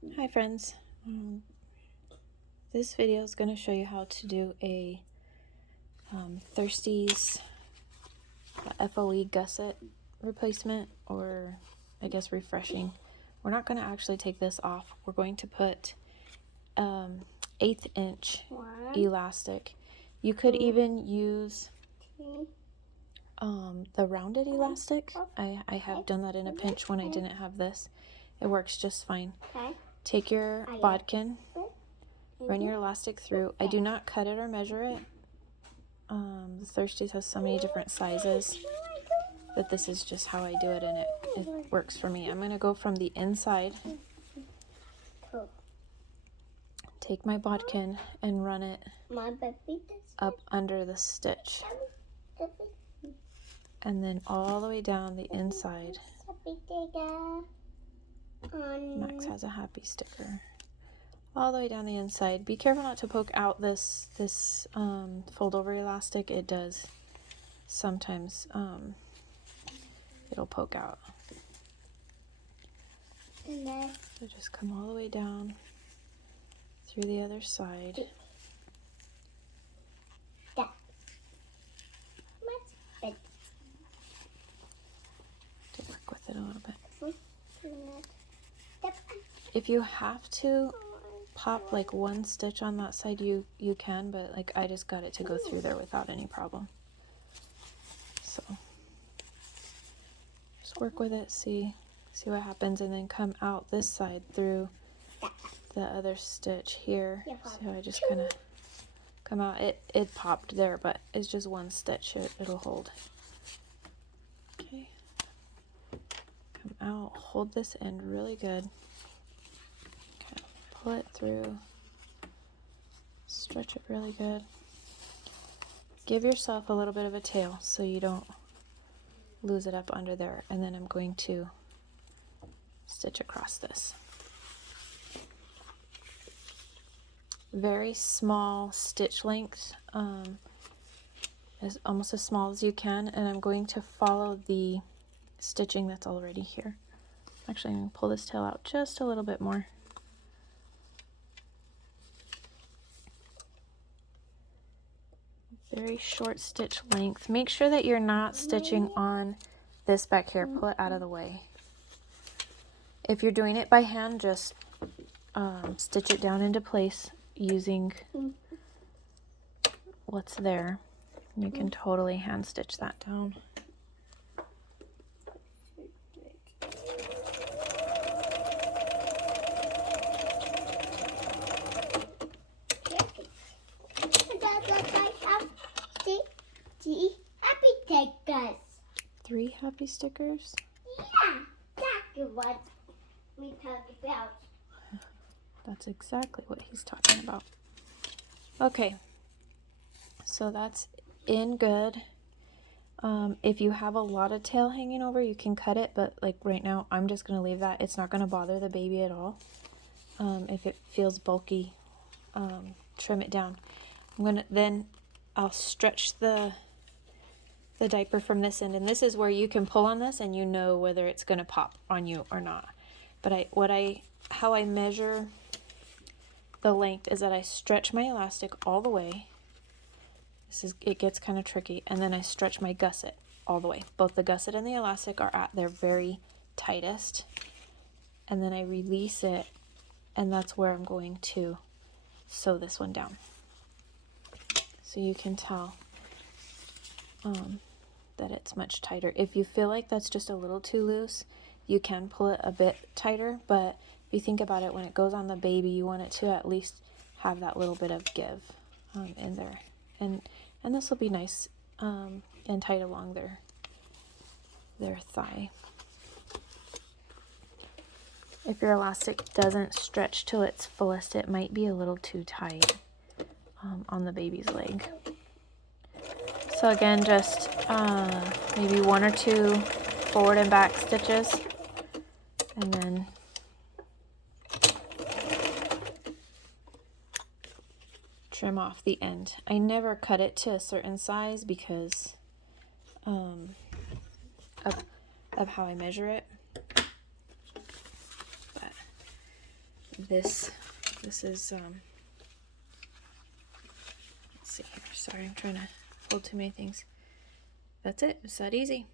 Hi friends, this video is going to show you how to do a Thirsties FOE gusset replacement, or I guess refreshing. We're not going to actually take this off. We're going to put 1/8 inch elastic. You could even use the rounded elastic. I have done that in a pinch when I didn't have this. It works just fine. Take your bodkin, run your elastic through. I do not cut it or measure it. The Thirsties has so many different sizes that this is just how I do it, and it works for me. I'm going to go from the inside, take my bodkin and run it up under the stitch, and then all the way down the inside. Max has a happy sticker. All the way down the inside. Be careful not to poke out this fold over elastic. It does sometimes it'll poke out. So just come all the way down through the other side. To work with it a little bit. If you have to pop like one stitch on that side, you can, but like I just got it to go through there without any problem. So just work with it, see what happens, and then come out this side through the other stitch here. So I just kind of come out. It popped there, but it's just one stitch. It'll hold. Okay. Come out, hold this end really good. Okay. Pull it through. Stretch it really good. Give yourself a little bit of a tail so you don't lose it up under there. And then I'm going to stitch across this. Very small stitch length, as almost as small as you can, and I'm going to follow the stitching that's already here. Actually, I'm going to pull this tail out just a little bit more. Very short stitch length. Make sure that you're not stitching on this back here. Pull it out of the way. If you're doing it by hand, just stitch it down into place using what's there. You can totally hand stitch that down. Happy stickers. 3 happy stickers? Yeah, that's what we talk about. That's exactly what he's talking about. Okay, so that's in good. If you have a lot of tail hanging over, you can cut it, but like right now, I'm just going to leave that. It's not going to bother the baby at all. If it feels bulky, trim it down. I'll stretch the diaper from this end, and this is where you can pull on this and you know whether it's going to pop on you or not. But how I measure the length is that I stretch my elastic all the way. It gets kind of tricky, and then I stretch my gusset all the way. Both the gusset and the elastic are at their very tightest, and then I release it, and that's where I'm going to sew this one down. So you can tell that it's much tighter. If you feel like that's just a little too loose, you can pull it a bit tighter, but if you think about it, when it goes on the baby, you want it to at least have that little bit of give in there. And this will be nice and tight along their thigh. If your elastic doesn't stretch to its fullest, it might be a little too tight on the baby's leg. So again, just maybe 1 or 2 forward and back stitches, and then trim off the end. I never cut it to a certain size because of how I measure it. But this is let's see here. Sorry, I'm trying to hold too many things. That's it. It's that easy.